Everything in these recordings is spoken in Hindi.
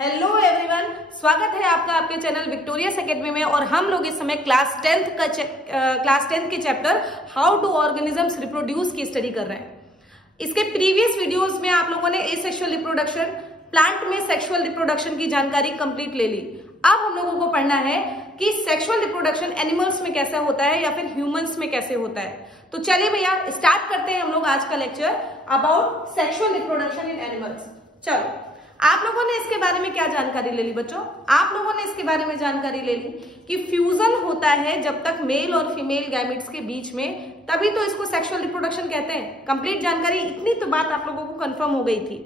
हेलो एवरीवन, स्वागत है आपका आपके चैनल विक्टोरियस एकेडमी में। और हम लोग इस समय क्लास 10 के chapter how to organisms reproduce की स्टडी कर रहे हैं। इसके प्रीवियस वीडियोस में आप लोगों ने एसेक्सुअल रिप्रोडक्शन, प्लांट में सेक्सुअल रिप्रोडक्शन की जानकारी कंप्लीट ले ली। अब हम लोगों को पढ़ना है कि सेक्सुअल रिप्रोडक्शन एनिमल्स में कैसा होता है या फिर ह्यूमंस में कैसे होता है। तो चलिए भैया स्टार्ट करते हैं हम लोग आज का lecture about sexual reproduction in animals. चलो, आप लोगों ने इसके बारे में क्या जानकारी ले ली बच्चों? आप लोगों ने इसके बारे में जानकारी ले ली कि फ्यूजन होता है जब तक मेल और फीमेल गैमेट्स के बीच में, तभी तो इसको सेक्सुअल रिप्रोडक्शन कहते हैं। कंप्लीट जानकारी, इतनी तो बात आप लोगों को कंफर्म हो गई थी,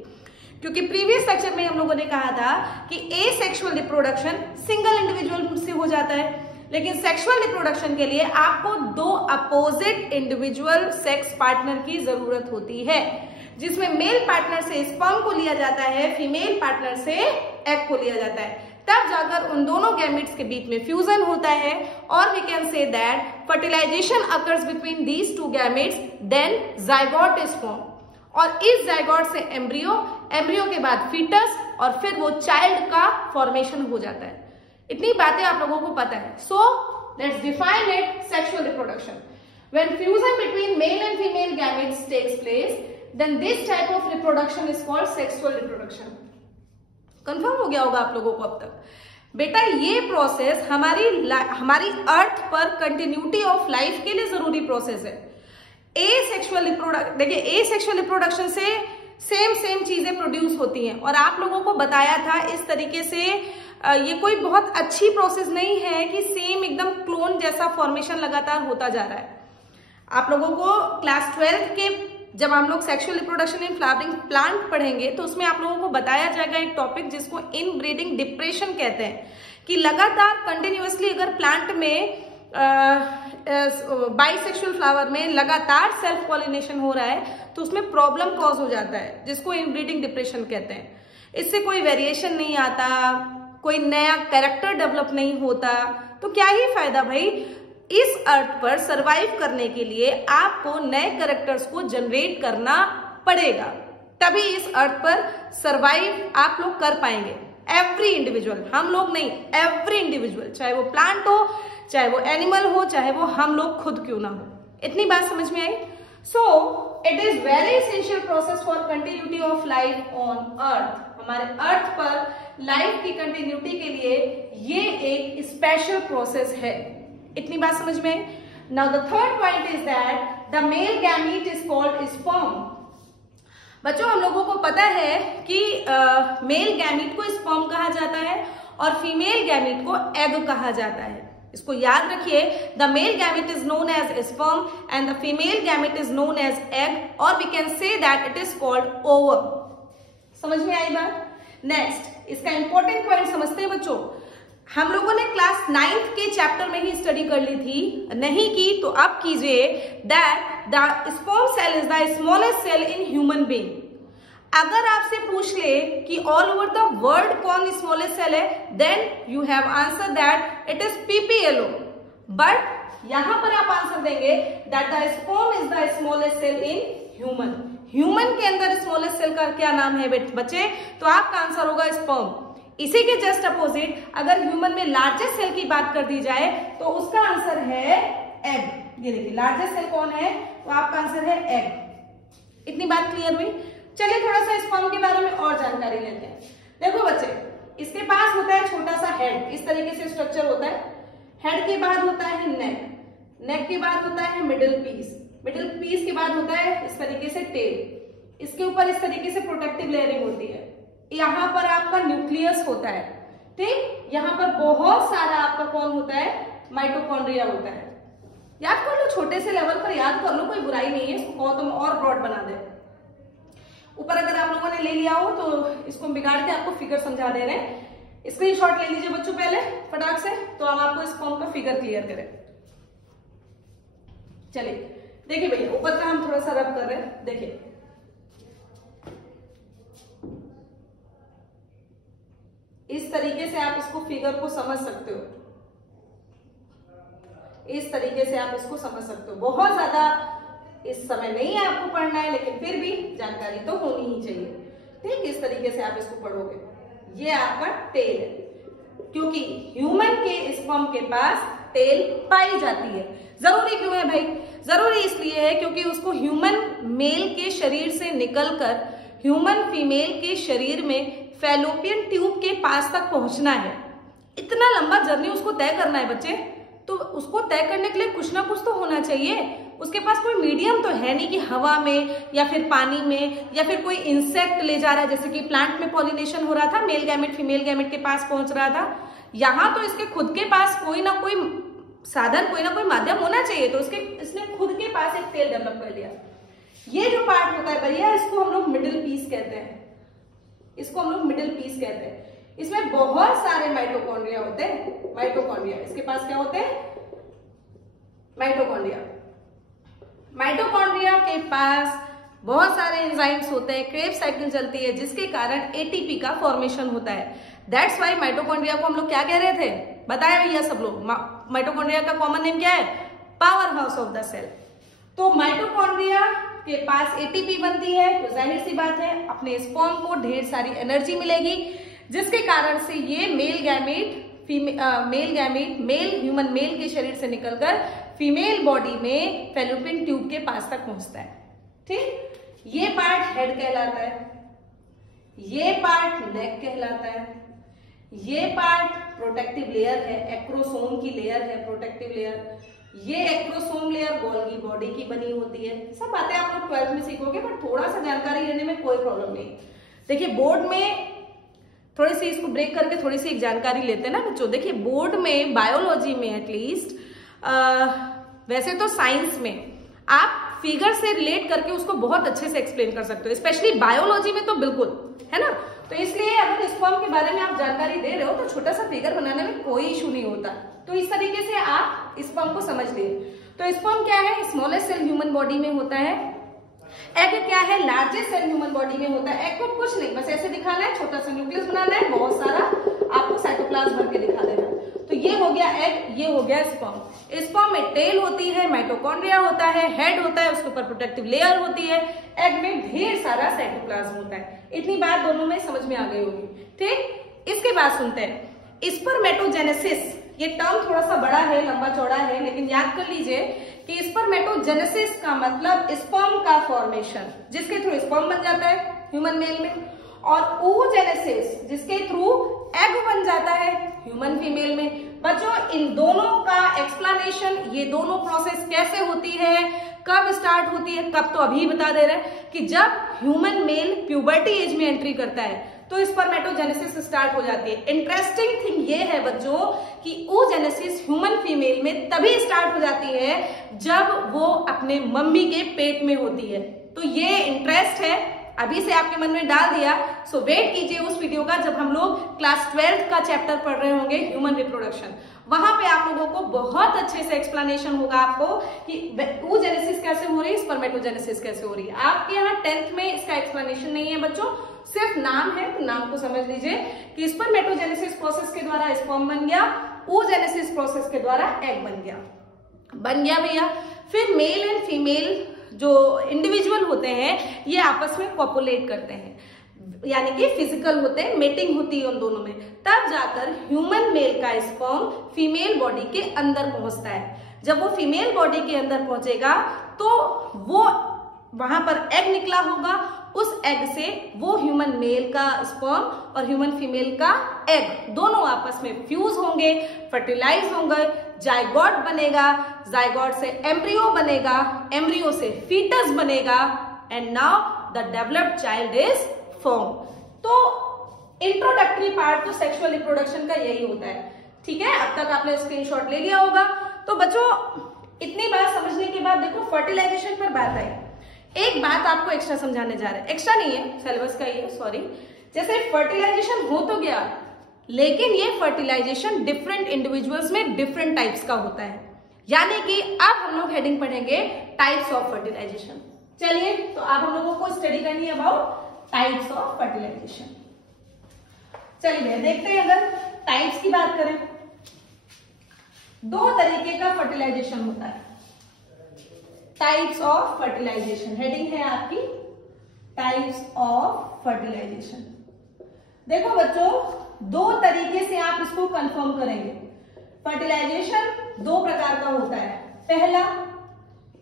क्योंकि प्रीवियस लेक्चर में हम लोगों ने कहा था कि एसेक्सुअल रिप्रोडक्शन सिंगल इंडिविजुअल से हो जाता है, लेकिन सेक्सुअल रिप्रोडक्शन के लिए आपको दो अपोजिट इंडिविजुअल सेक्स पार्टनर की जरूरत होती है, जिसमें मेल पार्टनर से स्पर्म को लिया जाता है, फीमेल पार्टनर से एग को लिया जाता है। तब जाकर उन दोनों गैमेट्स के बीच में फ्यूजन होता है और we can say that fertilization occurs between these two gametes, then zygote is form. और इस जाइगोट से एम्ब्रियो, एम्ब्रियो के बाद फीटस और फिर वो चाइल्ड का फॉर्मेशन हो जाता है। इतनी बातें आप लोगों को पता है। So let's define it, sexual reproduction. When fusion between male and female gametes takes place, then this type of reproduction is called sexual reproduction. Confirm हो गया होगा आप लोगों को अब तक। बेटा ये प्रोसेस हमारी अर्थ पर कंटिन्यूटी ऑफ लाइफ के लिए जरूरी प्रोसेस है। एसेक्सुअल रिप्रोडक्शन, देखिए एसेक्सुअल रिप्रोडक्शन से सेम चीजें प्रोड्यूस होती हैं, और आप लोगों को बताया था इस तरीके से ये कोई बहुत अच्छी प्रोसेस नहीं है कि सेम एकदम क्लोन जैसा फॉर्मेशन लगातार होता जा रहा है। आप लोगों को क्लास 12 के जब हम लोग sexual reproduction in flowering plant पढ़ेंगे तो उसमें आप लोगों को बताया जाएगा एक टॉपिक जिसको इनब्रीडिंग डिप्रेशन कहते हैं, कि लगातार कंटिन्यूअसली अगर प्लांट में बाइसेक्सुअल फ्लावर में लगातार सेल्फ पॉलिनेशन हो रहा है तो उसमें प्रॉब्लम कॉज हो जाता है, जिसको इनब्रीडिंग डिप्रेशन कहते हैं। इससे कोई वेरिएशन नहीं आता, कोई नया कैरेक्टर डेवलप नहीं होता, तो क्या ही फायदा भाई। इस अर्थ पर सरवाइव करने के लिए आपको नए कैरेक्टर्स को जनरेट करना पड़ेगा, तभी इस अर्थ पर सरवाइव आप लोग कर पाएंगे। एवरी इंडिविजुअल, हम लोग नहीं, एवरी इंडिविजुअल, चाहे वो प्लांट हो, चाहे वो एनिमल हो, चाहे वो हम लोग खुद क्यों ना हो। इतनी बात समझ में आई? So it is very essential process for continuity of life on earth. हमारे अर्थ पर लाइफ की कंटिन्यूटी के लिए ये एक स्पेशल प्रोसेस है। इतनी बात समझ में आई? Now the third point is that the male gamete is called sperm. बच्चों हम लोगों को पता है कि मेल गैमीट को स्पर्म कहा जाता है और फीमेल गैमीट को एग कहा जाता है। इसको याद रखिए, the male gamete is known as sperm and the female gamete is known as egg, और we can say that it is called ovum. समझ में आई बात? नेक्स्ट, इसका इंपॉर्टेंट पॉइंट समझते हैं बच्चों। हम लोगों ने क्लास 9 के चैप्टर में ही स्टडी कर ली थी, नहीं की तो अब कीजिए, that the sperm cell is the smallest cell in human being. अगर आपसे पूछ ले कि ऑल ओवर द वर्ल्ड कौन स्मॉलेस्ट सेल है, then you have answer that it is PPLO. But यहां पर आप आंसर देंगे that the sperm is the smallest cell in human. Human के अंदर स्मॉलेस्ट सेल का क्या नाम है बच्चे? तो आपका आंसर होगा स्पर्म। इसी के जस्ट अपोजिट अगर ह्यूमन में लार्जेस्ट सेल की बात कर दी जाए तो उसका आंसर है एग। ये देखिए लार्जेस्ट सेल कौन है, तो आपका आंसर है एग। इतनी बात क्लियर हुई? चलिए थोड़ा सा स्पर्म के बारे में और जानकारी लेते हैं। देखो बच्चे, इसके पास होता है छोटा सा हेड, इस तरीके से स्ट्रक्चर होता है। हेड के बाद होता है नेक, नेक के बाद होता है मिडिल पीस, मिडिल पीस के बाद होता है इस तरीके से टेल, इसके ऊपर इस तरीके से प्रोटेक्टिव लेयरिंग होती है। यहाँ पर आपका न्यूक्लियस होता है, ठीक। यहाँ पर बहुत सारा आपका कौन होता है? माइटोकॉन्ड्रिया होता है। याद कर लो, छोटे से लेवल पर याद कर लो, कोई बुराई नहीं है। इसको कहो तुम और ब्रॉड बना दे। ऊपर अगर आप लोगों ने ले लिया हो तो इसको बिगाड़ के आपको फिगर समझा दे रहे हैं। स्क्रीनशॉट ले लीजिए बच्चों पहले फटाक से, तो हम आपको स्पर्म का फिगर क्लियर करें। चलिए देखिए भैया, ऊपर का हम थोड़ा सा रब कर रहे हैं। देखिए इस तरीके से आप इसको फिगर को समझ सकते हो, इस तरीके से आप इसको समझ सकते हो। बहुत ज्यादा इस समय नहीं है आपको पढ़ना है, लेकिन फिर भी जानकारी तो होनी ही चाहिए, ठीक। इस तरीके से आप इसको पढ़ोगे। ये आपका टेल है, क्योंकि ह्यूमन के स्पर्म के पास टेल पाई जाती है। जरूरी क्यों है भाई? जरूरी इसलिए है क्योंकि उसको ह्यूमन मेल के शरीर से निकलकर ह्यूमन फीमेल के शरीर में फैलोपियन ट्यूब के पास तक पहुंचना है। इतना लंबा जर्नी उसको तय करना है बच्चे, तो उसको तय करने के लिए कुछ ना कुछ तो होना चाहिए। उसके पास कोई मीडियम तो है नहीं कि हवा में या फिर पानी में या फिर कोई इंसेक्ट ले जा रहा है, जैसे कि प्लांट में पॉलिनेशन हो रहा था, मेल गैमेट फीमेल गैमेट के पास पहुंच रहा था। यहाँ तो इसके खुद के पास कोई ना कोई साधन, कोई ना कोई माध्यम होना चाहिए, तो इसने खुद के पास एक टेल डेवलप कर लिया। ये जो पार्ट होता है भैया, इसको हम लोग मिडिल पीस कहते हैं, इसको हम लोग मिडिल पीस कहते हैं। इसमें बहुत सारे माइटोकॉन्ड्रिया होते हैं। माइटोकॉन्ड्रिया, इसके पास क्या होते हैं? माइटोकॉन्ड्रिया। माइटोकॉन्ड्रिया के पास बहुत सारे एंजाइम्स होते हैं, क्रेब्स साइकिल चलती है, जिसके कारण एटीपी का फॉर्मेशन होता है। दैट्स वाई माइटोकॉन्ड्रिया को हम लोग क्या कह रहे थे? बताया भैया सब लोग। माइटोकॉन्ड्रिया का कॉमन नेम क्या है? Power house of the cell. तो माइटोकॉन्ड्रिया के पास एटीपी बनती है, तो जाहिर सी बात है अपने स्पर्म को ढेर सारी एनर्जी मिलेगी, जिसके कारण से ये male gamete male human male के शरीर से निकलकर फीमेल बॉडी में फैलोपियन ट्यूब के पास तक पहुंचता है। ठीक, ये पार्ट हेड कहलाता है, ये पार्ट नेक कहलाता है, ये पार्ट प्रोटेक्टिव लेयर है, एक्रोसोम की लेयर है, प्रोटेक्टिव लेयर। ये एक्रोसोम लेयर गोल्गी बॉडी की बनी होती है। सब बातें आप लोग 12th में सीखोगे, बट थोड़ा सा जानकारी लेने में कोई प्रॉब्लम नहीं। देखिए बोर्ड में थोड़ी सी इसको ब्रेक करके थोड़ी सी एक जानकारी लेते हैं ना बच्चों। देखिए बोर्ड में बायोलॉजी में एटलीस्ट, वैसे तो साइंस में आप फिगर से रिलेट करके उसको बहुत अच्छे से एक्सप्लेन कर सकते हो, स्पेशली बायोलॉजी में तो बिल्कुल, है ना। तो इसलिए अगर स्पर्म के बारे में आप जानकारी दे रहे हो तो छोटा सा फिगर बनाने में कोई इशू नहीं होता। तो इस तरीके से आप स्पर्म को समझ लिए। तो स्पर्म क्या है? स्मॉलेस्ट सेल ह्यूमन बॉडी में होता है। एग क्या है? लार्जेस्ट सेल ह्यूमन बॉडी में होता है। एग को कुछ नहीं, बस ऐसे दिखाना है, छोटा सा न्यूक्लियस बनाना है, बहुत सारा आपको साइटोप्लाज्म भर के दिखा देना है। तो ये हो गया एग, ये हो गया स्पर्म। स्पर्म में टेल होती है, माइटोकॉन्ड्रिया होता है, हेड होता है, उसके ऊपर प्रोटेक्टिव लेयर होती है, एग में ढेर सारा साइटोप्लाज्म होता है। इतनी बात दोनों में समझ में आ गई होगी। ठीक, इसके बाद सुनते हैं स्पर्मेटोजेनेसिस। ये टर्म थोड़ा सा बड़ा है, लंबा चौड़ा है, लेकिन याद कर लीजिए कि स्पर्मेटोजेनेसिस का मतलब स्पर्म का फॉर्मेशन, जिसके थ्रू स्पर्म बन जाता है ह्यूमन मेल में, और oogenesis जिसके थ्रू एग बन जाता है ह्यूमन फीमेल में। बच्चों इन दोनों का एक्सप्लेनेशन, ये दोनों प्रोसेस कैसे होती है, कब स्टार्ट होती है, कब तो अभी बता दे रहे हैं कि जब ह्यूमन मेल प्यूबर्टी एज में एंट्री करता है तो स्पर्मेटोजेनेसिस स्टार्ट हो जाती है। इंटरेस्टिंग थिंग ये है बच्चों कि oogenesis ह्यूमन फीमेल में तभी स्टार्ट हो जाती है जब वो अपने मम्मी के पेट में होती है। तो ये इंटरेस्ट है, अभी से आपके मन में डाल दिया। सो वेट कीजिए उस वीडियो का जब हम लोग क्लास 12th का चैप्टर पढ़ रहे होंगे ह्यूमन रिप्रोडक्शन। वहां पे आप लोगों को बहुत अच्छे से एक्सप्लेनेशन होगा आपको कि oogenesis कैसे हो रही है, स्पर्मेटोजेनेसिस कैसे हो रही है। आपके यहाँ 10th में इसका एक्सप्लेनेशन नहीं है बच्चों, सिर्फ नाम है, तो नाम को समझ लीजिए कि स्पर्मेटोजेनेसिस प्रोसेस के द्वारा स्पर्म बन गया, oogenesis प्रोसेस के द्वारा एग बन गया भैया। फिर मेल एंड फीमेल जो इंडिविजुअल होते हैं ये आपस में कॉपुलेट करते हैं, यानी कि फिजिकल होते हैं, मेटिंग होती है उन दोनों में, तब जाकर ह्यूमन मेल का स्पर्म फीमेल बॉडी के अंदर पहुंचता है। जब वो फीमेल बॉडी के अंदर पहुंचेगा तो वो वहां पर एग निकला होगा, उस एग से वो ह्यूमन मेल का स्पर्म और ह्यूमन फीमेल का एग दोनों आपस में फ्यूज होंगे, फर्टिलाइज होंगे, जाइगोट बनेगा, जाइगोट से एम्ब्रियो बनेगा, एम्ब्रियो से फीटस बनेगा, and now the developed child is form. तो इंट्रोडक्टरी पार्ट तो सेक्सुअल रिप्रोडक्शन का यही होता है। ठीक है, अब तक आपने स्क्रीनशॉट ले लिया होगा। तो बच्चों इतनी बात समझने के बाद देखो फर्टिलाइजेशन पर बात आई। एक बात आपको एक्स्ट्रा समझाने जा रहे हैं, एक्स्ट्रा नहीं है, सिलेबस का ही है, सॉरी। जैसे फर्टिलाइजेशन हो तो गया, लेकिन ये फर्टिलाइजेशन डिफरेंट इंडिविजुअल्स में डिफरेंट टाइप्स का होता है, यानी कि अब हम लोग हेडिंग पढ़ेंगे टाइप्स ऑफ फर्टिलाइजेशन। चलिए, तो अब हम लोगों को स्टडी करनी है अबाउट टाइप्स ऑफ फर्टिलाइजेशन। चलिए देखते हैं, अगर टाइप्स की बात करें, दो तरीके का फर्टिलाइजेशन होता है। टाइप्स ऑफ फर्टिलाइजेशन, हेडिंग है आपकी टाइप्स ऑफ फर्टिलाइजेशन। देखो बच्चों, दो तरीके से आप इसको कंफर्म करेंगे। फर्टिलाइजेशन दो प्रकार का होता है। पहला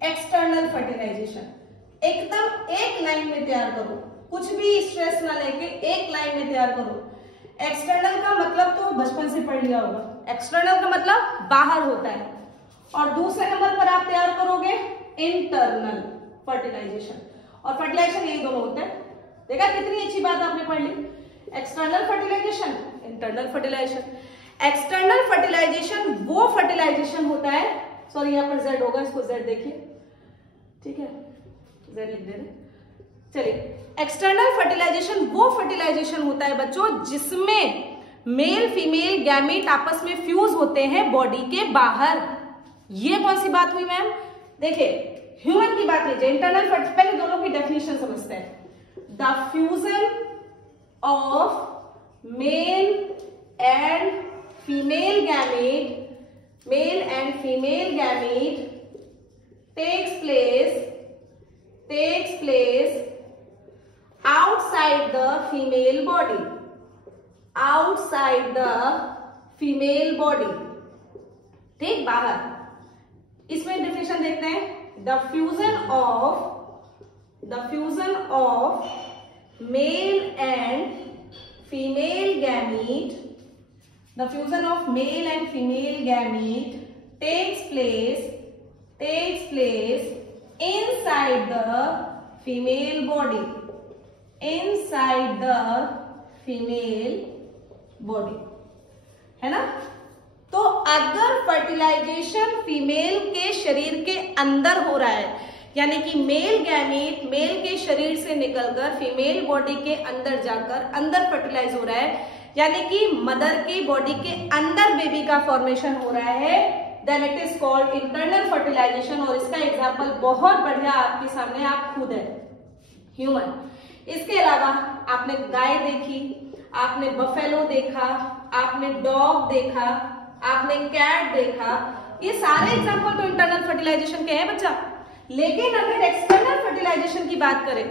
एक्सटर्नल फर्टिलाइजेशन, एकदम एक लाइन में तैयार करो, कुछ भी स्ट्रेस ना लेके एक लाइन में तैयार करो। एक्सटर्नल का मतलब तो बचपन से पढ़ लिया होगा, एक्सटर्नल का मतलब बाहर होता है। और दूसरे नंबर पर आप तैयार करोगे इंटरनल फर्टिलाइजेशन, और फर्टिलाइजेशन यही दोनों होते हैं। देखा कितनी अच्छी बात आपने पढ़ ली, external fertilization, internal fertilization. External fertilization वो फर्टिलाइजेशन होता है, सॉरी यहाँ पर जेड होगा, इसको जेड देखिए, ठीक है, जेड लिख दे रहे। चलिए, एक्सटर्नल फर्टिलाइजेशन वो फर्टिलाइजेशन होता है बच्चों जिसमें मेल फीमेल गैमेट आपस में फ्यूज होते हैं बॉडी के बाहर। ये कौन सी बात हुई मैम? देखिए, ह्यूमन की बात लीजिए, इंटरनल फर्टिलाइजेशन, पहले दोनों की डेफिनेशन समझते हैं। The fusion of male and female gamete, male and female gamete takes place outside the female body, outside the female body, ठीक, बाहर। इसमें डेफिनेशन देखते हैं, the fusion of male and female gamete, the fusion of male and female gamete takes place inside the female body, inside the female body, है ना। तो अगर फर्टिलाइजेशन फीमेल के शरीर के अंदर हो रहा है, यानी कि मेल गैमेट मेल के शरीर से निकलकर फीमेल बॉडी के अंदर जाकर अंदर फर्टिलाइज हो रहा है, यानी कि मदर की बॉडी के अंदर बेबी का फॉर्मेशन हो रहा है, then it is called internal fertilization. और इसका एग्जाम्पल बहुत बढ़िया आपके सामने आप खुद है, ह्यूमन। इसके अलावा आपने गाय देखी, आपने बफेलो देखा, आपने डॉग देखा, आपने कैट देखा, ये सारे एग्जाम्पल तो इंटरनल फर्टिलाइजेशन के हैं बच्चा। लेकिन अगर एक्सटर्नल फर्टिलाइजेशन की बात करें,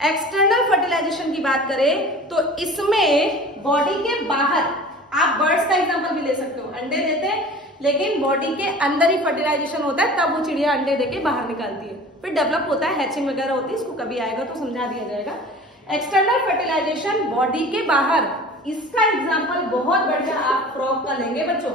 एक्सटर्नल फर्टिलाइजेशन की बात करें तो इसमें बॉडी के बाहर, आप बर्ड्स का एग्जांपल भी ले सकते हो, अंडे देते हैं लेकिन बॉडी के अंदर ही फर्टिलाइजेशन होता है, तब वो चिड़िया अंडे देके बाहर निकालती है, फिर डेवलप होता है, हैचिंग वगैरह होती है, इसको कभी आएगा तो समझा दिया जाएगा। एक्सटर्नल फर्टिलाइजेशन बॉडी के बाहर, इसका एग्जाम्पल बहुत बढ़िया आप फ्रॉग का लेंगे बच्चों।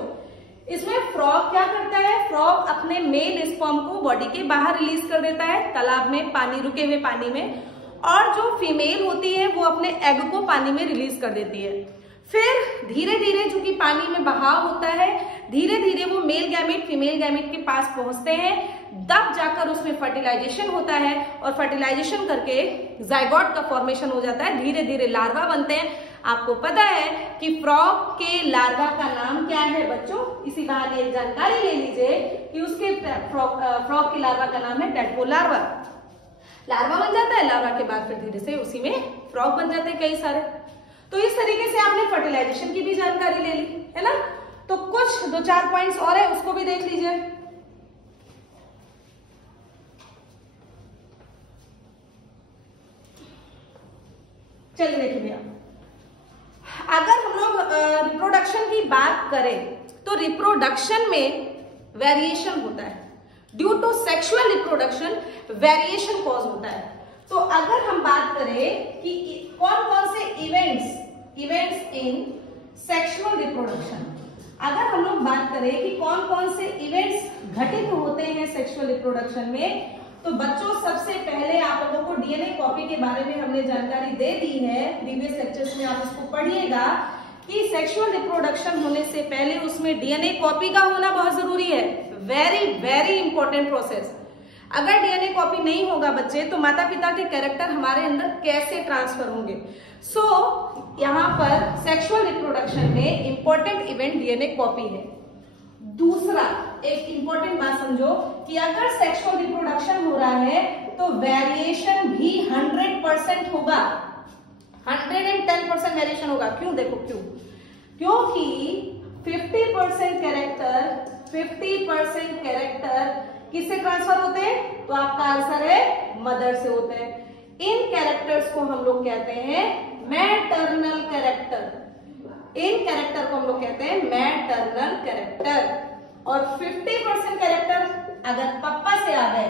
इसमें फ्रॉग क्या करता है, फ्रॉग अपने मेल स्पर्म को बॉडी के बाहर रिलीज कर देता है तालाब में, पानी, रुके हुए पानी में, और जो फीमेल होती है वो अपने एग को पानी में रिलीज कर देती है। फिर धीरे धीरे चूंकि पानी में बहाव होता है, धीरे धीरे वो मेल गैमेट फीमेल गैमेट के पास पहुंचते हैं, तब जाकर उसमें फर्टिलाइजेशन होता है, और फर्टिलाइजेशन करके जाइगोट का फॉर्मेशन हो जाता है, धीरे धीरे लार्वा बनते हैं। आपको पता है कि फ्रॉग के लार्वा का नाम क्या है बच्चों? इसी बहाने एक जानकारी ले लीजिए कि उसके फ्रॉग के लार्वा का नाम है टेडपोल लार्वा। लार्वा बन जाता है, लार्वा के बाद फिर धीरे से उसी में फ्रॉग बन जाते हैं कई सारे। तो इस तरीके से आपने फर्टिलाइजेशन की भी जानकारी ले ली, है ना। तो कुछ 2-4 पॉइंट्स और है, उसको भी देख लीजिए। चलिए देखिए भैया, अगर हम लोग रिप्रोडक्शन की बात करें तो रिप्रोडक्शन में वेरिएशन होता है, due to sexual reproduction variation cause होता है। तो अगर हम बात करें कि कौन कौन से इवेंट्स इन सेक्सुअल रिप्रोडक्शन, अगर हम लोग बात करें कि कौन कौन से इवेंट्स घटित होते हैं सेक्सुअल रिप्रोडक्शन में, तो बच्चों सबसे पहले आप लोगों को डीएनए कॉपी के बारे में हमने जानकारी दे दी है, प्रीवियस लेक्चर्स में आप इसको पढ़िएगा कि सेक्सुअल रिप्रोडक्शन होने से पहले उसमें डीएनए कॉपी का होना बहुत जरूरी है, वेरी वेरी इंपॉर्टेंट प्रोसेस। अगर डीएनए कॉपी नहीं होगा बच्चे, तो माता पिता के कैरेक्टर हमारे अंदर कैसे ट्रांसफर होंगे। सो यहाँ पर सेक्सुअल रिप्रोडक्शन में इंपॉर्टेंट इवेंट डीएनए कॉपी है। दूसरा एक इंपॉर्टेंट बात समझो कि अगर सेक्सुअल रिप्रोडक्शन हो रहा है तो वेरिएशन भी 100% होगा, 110% वेरिएशन होगा। क्यों? देखो क्यों, क्योंकि 50% कैरेक्टर किससे ट्रांसफर होते हैं? तो आपका आंसर है मदर से होते हैं। इन कैरेक्टर्स को हम लोग कहते हैं मैटरनल कैरेक्टर, इन कैरेक्टर को हम लोग कहते हैं मैटरनल कैरेक्टर। और 50% कैरेक्टर अगर पप्पा से आ गए,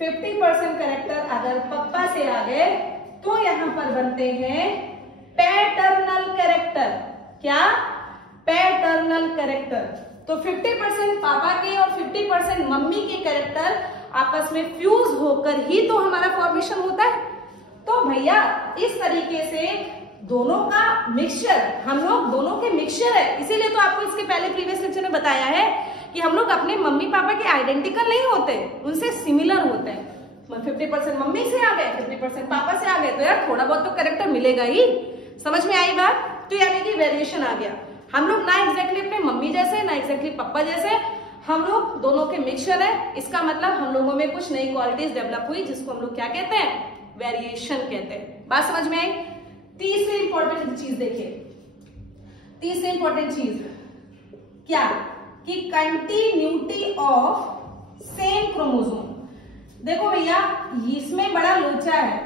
50% कैरेक्टर अगर पप्पा से आ गए तो यहां पर बनते हैं पैटर्नल कैरेक्टर। क्या? Paternal character. तो 50% पापा के और 50% मम्मी के कैरेक्टर आपस में फ्यूज होकर ही तो हमारा फॉर्मेशन होता है। तो भैया इस तरीके से दोनों का मिक्सचर, हम लोग दोनों के मिक्सचर है। इसीलिए तो आपको इसके पहले प्रीवियस लेक्चर में बताया है कि हम लोग अपने मम्मी पापा के आइडेंटिकल नहीं होते, उनसे सिमिलर होते हैं। 50% मम्मी से आ गए, 50% पापा से आ गए, तो यार थोड़ा बहुत तो कैरेक्टर मिलेगा ही। समझ में आई बात? तो यानी कि वेरिएशन आ गया। हम लोग ना एग्जैक्टली अपने मम्मी जैसे, ना एग्जैक्टली पापा जैसे, हम लोग दोनों के मिक्सचर है। इसका मतलब हम लोगों में कुछ नई क्वालिटीज डेवलप हुई, जिसको हम लोग क्या कहते हैं? वेरिएशन कहते हैं। बात समझ में आई? तीसरी इंपॉर्टेंट चीज देखिए, तीसरी इंपॉर्टेंट चीज क्या? कि कंटिन्यूटी ऑफ सेम क्रोमोसोम। देखो भैया इसमें बड़ा लोचा है,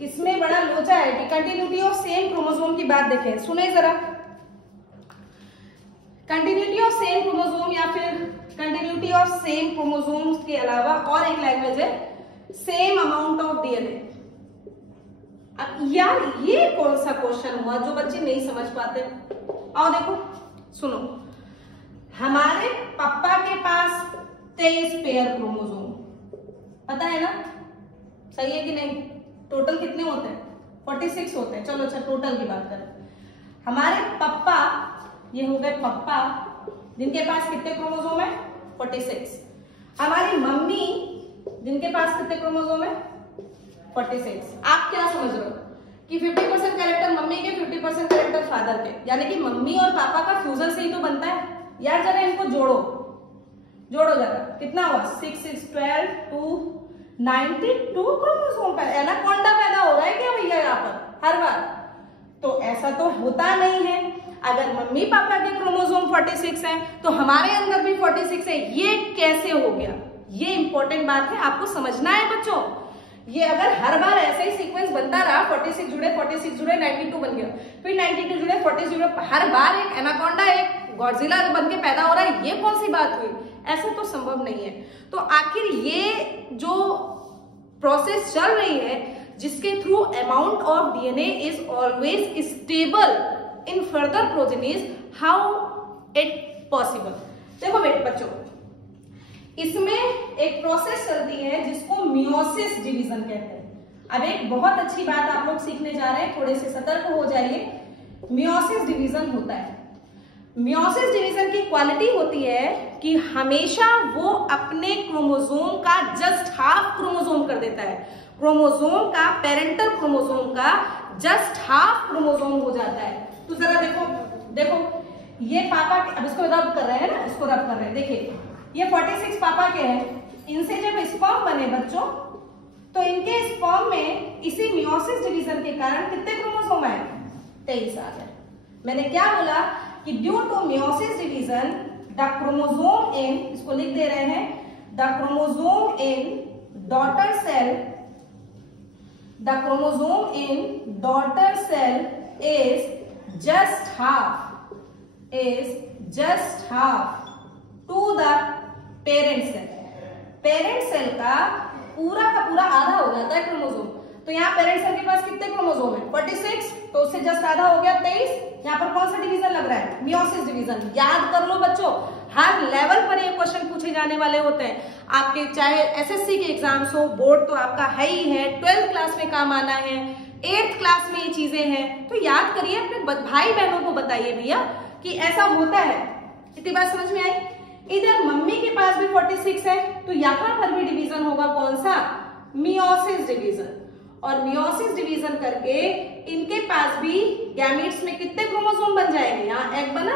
इसमें बड़ा लोचा है कि कंटिन्यूटी ऑफ सेम क्रोमोसोम की बात देखें। सुने जरा, कंटिन्यूटी ऑफ सेम क्रोमोसोम या फिर कंटिन्यूटी ऑफ सेम क्रोमोसोम्स के अलावा और एक लैंग्वेज है सेम अमाउंट ऑफ डीएनए। अब यार ये कौन सा क्वेश्चन हुआ जो बच्चे नहीं समझ पाते? आओ देखो, सुनो, हमारे पापा के पास 23 पेयर क्रोमोसोम, पता है ना? सही है कि नहीं? टोटल कितने होते हैं? 46 होते हैं। चलो अच्छा टोटल की बात करें। हमारे पापा, ये हो गए पापा, जिनके पास कितने क्रोमोसोम है? 46। हमारी मम्मी, जिनके पास कितने क्रोमोसोम है? 46। आप क्या समझ रहे हो कि 50% कैरेक्टर मम्मी के, 50% कैरेक्टर फादर के, यानी कि मम्मी और पापा का फ्यूजन से ही तो बनता है। यार जरा इनको जोड़ो, जोड़ो जरा, कितना हुआ? 6 6 12 2 92 क्रोमोसोम पर एनाकोंडा पैदा हो रहा है क्या भैया यहाँ पर हर बार? तो ऐसा तो होता नहीं है। अगर मम्मी पापा के क्रोमोसोम 46 है तो हमारे अंदर भी 46 है। ये कैसे हो गया? ये इंपॉर्टेंट बात है, आपको समझना है बच्चों। ये अगर हर बार ऐसे ही सीक्वेंस बनता रहा, 46 जुड़े 92 बन गया, फिर 92 जुड़े 40 जुड़े, हर बार एक एनाकोंडा, एक गॉडजिला बन के पैदा हो रहा है, ये कौन सी बात हुई? ऐसा तो संभव नहीं है। तो आखिर ये जो प्रोसेस चल रही है, जिसके through amount of DNA is always stable in further progenies, how it possible? देखो बेटे बच्चों, इसमें एक प्रोसेस चलती है जिसको मियोसिस डिवीजन कहते हैं। अब एक बहुत अच्छी बात आप लोग सीखने जा रहे हैं, थोड़े से सतर्क हो जाइए। मियोसिस डिवीजन होता है। मियोसिस डिवीजन की क्वालिटी होती है कि हमेशा वो अपने क्रोमोसोम का जस्ट हाफ क्रोमोसोम कर देता है। क्रोमोसोम का, पेरेंटल क्रोमोसोम का जस्ट हाफ क्रोमोसोम हो जाता है। तो जरा देखो, देखो ये पापा के, अब इसको रब कर रहे हैं ना, इसको रब कर रहे हैं, देखिए ये 46 पापा के हैं। इनसे जब स्पर्म बने बच्चों, तो इनके स्पर्म में इसी मियोसिस डिवीजन के कारण कितने क्रोमोसोम आए? 23 आ गए। मैंने क्या बोला कि due to meiosis division the chromosome in, इसको लिख दे रहे हैं, the chromosome in daughter cell, the chromosome in daughter cell is just half to the parent cell. Parent cell का पूरा आधा हो जाता है क्रोमोसोम। तो यहाँ पेरेंट सेल के पास कितने क्रोमोसोम है? 46, तो उससे जस्ट आधा हो गया 23। यहाँ पर कौन सा डिवीजन लग रहा है? Meiosis division. याद कर लो बच्चों, हर लेवल पर ये क्वेश्चन पूछे जाने वाले होते हैं आपके, चाहे एसएससी के एग्जाम्स हो, बोर्ड तो आपका है ही है, 12th क्लास में काम आना है, 8th क्लास में ये चीजें हैं। तो याद करिए, अपने भाई बहनों को बताइए भैया कि ऐसा होता है। इतनी बात समझ में आई? इधर मम्मी के पास भी 46 है, तो यहाँ पर भी डिवीजन होगा कौन सा? Meiosis division. और मियोसिस डिवीजन करके इनके पास भी गैमीट्स में कितने क्रोमोसोम बन जाएंगे? यहाँ एग बना,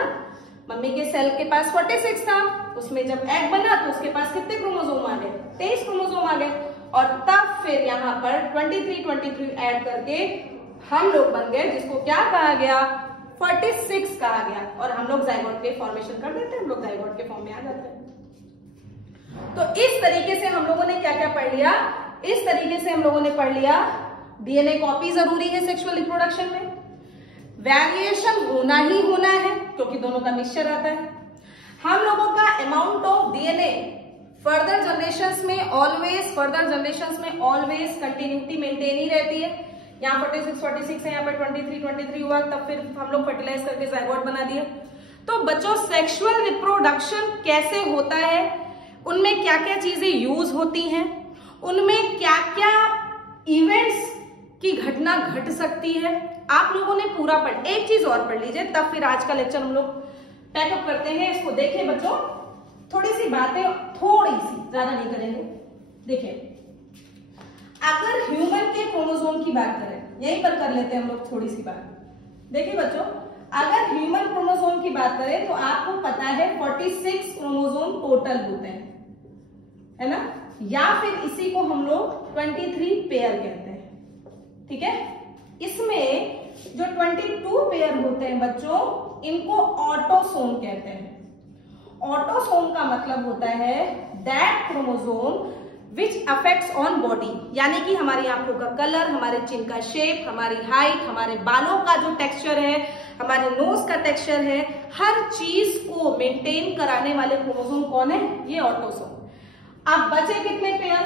मम्मी के सेल के पास 46 था, उसमें जब एग बना तो उसके पास कितने क्रोमोसोम आ गए? 23 क्रोमोसोम आ गए। और तब फिर यहाँ पर 23 ऐड करके हम लोग बन गए, जिसको क्या कहा गया? 46 कहा गया। और हम लोग जाइगोट के फॉर्मेशन कर देते हैं, हम लोग जाइगोट के फॉर्म में आ जाते हैं। तो इस तरीके से हम लोगों ने क्या क्या पढ़ लिया? इस तरीके से हम लोगों ने पढ़ लिया डीएनए कॉपी जरूरी है सेक्सुअल रिप्रोडक्शन में, वेरिएशन होना ही होना है क्योंकि दोनों का मिक्सचर आता है। हम लोगों का amount of DNA further generations में ऑलवेज कंटिन्यूटी मेंटेन ही रहती है। यहाँ 46 है, यहाँ पे 23 हुआ, तब फिर हम लोग फर्टिलाइज करके जाइगोट बना दिया। तो बच्चों सेक्सुअल रिप्रोडक्शन कैसे होता है, उनमें क्या क्या चीजें यूज होती हैं, उनमें क्या क्या इवेंट्स की घटना घट सकती है, आप लोगों ने पूरा पढ़, एक चीज और पढ़ लीजिए, तब फिर आज का लेक्चर हम लोग पैकअप करते हैं। इसको देखिए बच्चों, थोड़ी सी बातें, थोड़ी सी, ज्यादा नहीं करेंगे। देखिए, अगर ह्यूमन के क्रोमोसोम की बात करें, यहीं पर कर लेते हैं हम लोग थोड़ी सी बात। देखिए बच्चों, अगर ह्यूमन क्रोमोसोम की बात करें तो आपको पता है 46 क्रोमोसोम टोटल होते हैं, है ना, या फिर इसी को हम लोग 23 पेयर कहते हैं, ठीक है। इसमें जो 22 पेयर होते हैं बच्चों, इनको ऑटोसोम कहते हैं। ऑटोसोम का मतलब होता है that chromosome which affects on body, यानी कि हमारी आंखों का कलर, हमारे चिन का शेप, हमारी हाइट, हमारे बालों का जो टेक्सचर है, हमारे नोज का टेक्सचर है, हर चीज को मेंटेन कराने वाले क्रोमोसोम कौन है, ये ऑटोसोम। अब बचे कितने पेयर,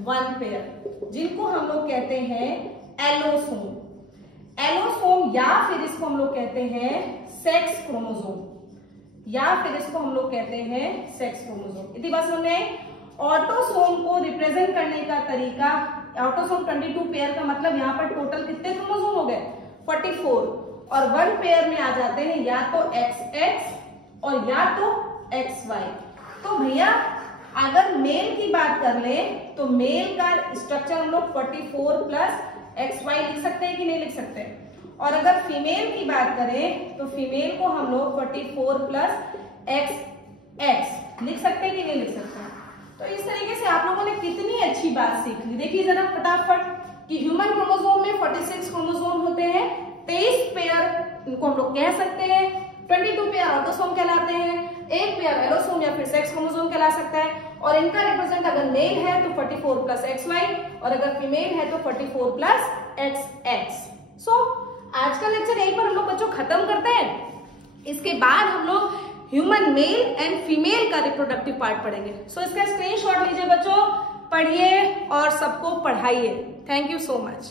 1 पेयर, जिनको हम लोग कहते हैं एलोसोम। एलोसोम या फिर इसको हम लोग कहते हैं सेक्स क्रोमोसोम, या फिर इसको हम लोग कहते हैं सेक्स क्रोमोसोम। इतनी बात समझ में आई। ऑटोसोम को रिप्रेजेंट करने का तरीका, ऑटोसोम 22 पेयर का मतलब यहाँ पर टोटल कितने क्रोमोसोम हो गए, 44, और 1 पेयर में आ जाते हैं या तो XX और या तो XY। तो भैया अगर मेल की बात कर ले तो मेल का स्ट्रक्चर हम लोग 44 प्लस XY लिख सकते हैं कि नहीं लिख सकते, और अगर फीमेल की बात करें तो फीमेल को हम लोग 44 प्लस XX लिख सकते हैं कि नहीं लिख सकते। तो इस तरीके से आप लोगों ने कितनी अच्छी बात सीख ली। देखिए जरा फटाफट कि ह्यूमन क्रोमोसोम में 46 क्रोमोसोम होते हैं, 23 पेयर इनको हम लोग कह सकते हैं, 22 पेयर ऑटोसोम कहलाते हैं, 1 पेयर एलोसोम या फिर सेक्स क्रोमोसोम कहला सकता है, और इनका रिप्रेजेंट अगर मेल है तो 44 प्लस XY, और अगर फीमेल है तो 44 प्लस XX। सो आज का लेक्चर यहीं पर हम लोग बच्चों खत्म करते हैं। इसके बाद हम लोग ह्यूमन मेल एंड फीमेल का रिप्रोडक्टिव पार्ट पढ़ेंगे। सो इसका स्क्रीनशॉट लीजिए बच्चों, पढ़िए और सबको पढ़ाइए। Thank you so much.